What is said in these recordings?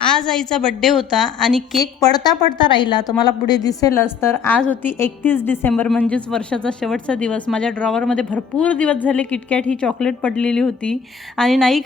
आज आईचा बड्डे होता आणि केक पडता पडता राहिला, तुम्हाला पुढे दिसेलच. तर आज होती 31 डिसेंबर, म्हणजेच वर्षाचा शेवटचा दिवस. माझ्या ड्रॉवरमध्ये भरपूर दिवस झाले किटकॅट ही चॉकलेट पडलेली होती आणि नाही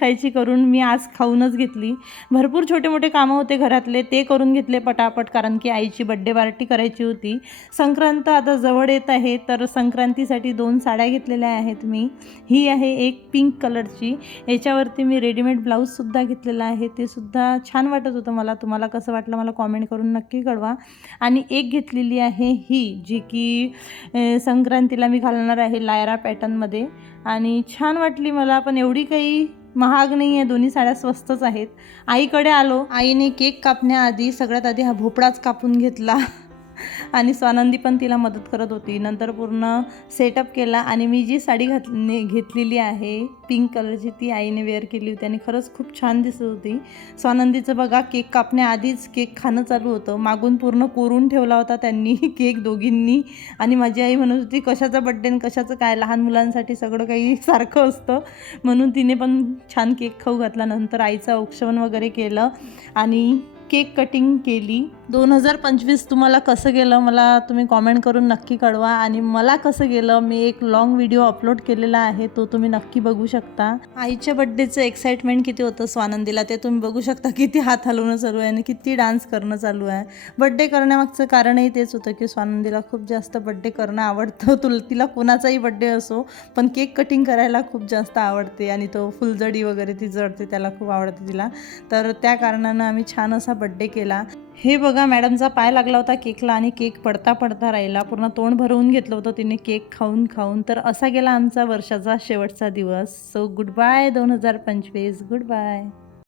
खायची करून मी आज खाऊनच घेतली. भरपूर छोटे मोठे कामं होते घरातले, ते करून घेतले पटापट, कारण की आईची बड्डे पार्टी करायची होती. संक्रांत आता जवळ येत आहे, तर संक्रांतीसाठी 2 साड्या घेतलेल्या आहेत मी. ही आहे एक पिंक कलरची, याच्यावरती मी रेडीमेड ब्लाऊजसुद्धा घेतलेला आहे, ते सुद्धा छान वाटत होतं मला. तुम्हाला कसं वाटलं मला कॉमेंट करून नक्की कळवा. आणि एक घेतलेली आहे ही, जी की संक्रांतीला मी घालणार आहे लायरा पॅटर्नमध्ये, आणि छान वाटली मला. पण एवढी काही महाग नाही आहे, दोन्ही साड्या स्वस्तच आहेत. आईकडे आलो, आईने केक कापण्याआधी सगळ्यात आधी हा भोपळाच कापून घेतला आणि स्वानंदी पण तिला मदत करत होती. नंतर पूर्ण सेटअप केला आणि मी जी साडी घेतलेली आहे पिंक कलरची, ती आईने वेअर केली होती आणि खरंच खूप छान दिसत होती. स्वानंदीचं बघा, केक कापण्याआधीच केक खाणं चालू होतं. मागून पूर्ण कोरून ठेवला होता त्यांनी केक दोघींनी. आणि माझी आई म्हणत होती कशाचा बड्डे आणि कशाचं काय, लहान मुलांसाठी सगळं काही सारखं असतं, म्हणून तिने पण छान केक खाऊ घातला. नंतर आईचं औक्षण वगैरे केलं आणि केक कटिंग केली. 2025 तुम्हाला कसं गेलं मला तुम्ही कॉमेंट करून नक्की कळवा. आणि मला कसं गेलं, मी एक लॉंग व्हिडिओ अपलोड केलेला आहे, तो तुम्ही नक्की बघू शकता. आईच्या बड्डेचं एक्साइटमेंट किती होतं स्वानंदीला, ते तुम्ही बघू शकता. किती हात हलवणं चालू आहे आणि किती डान्स करणं चालू आहे. बड्डे करण्यामागचं कारणही तेच होतं की स्वानंदीला खूप जास्त बड्डे करणं आवडतं. तिला कोणाचाही बड्डे असो, पण केक कटिंग करायला खूप जास्त आवडते आणि तो फुलझडी वगैरे ती जडते, त्याला खूप आवडते तिला. तर त्या कारणानं आम्ही छान असा बड्डे केला. हे बघा, मॅडमचा पाय लागला होता केकला आणि केक पडता पडता राहिला. पूर्ण तोंड भरवून घेतलं होतं तिने केक खाऊन खाऊन. तर असा गेला आमचा वर्षाचा शेवटचा दिवस. So good bye 2025, good bye.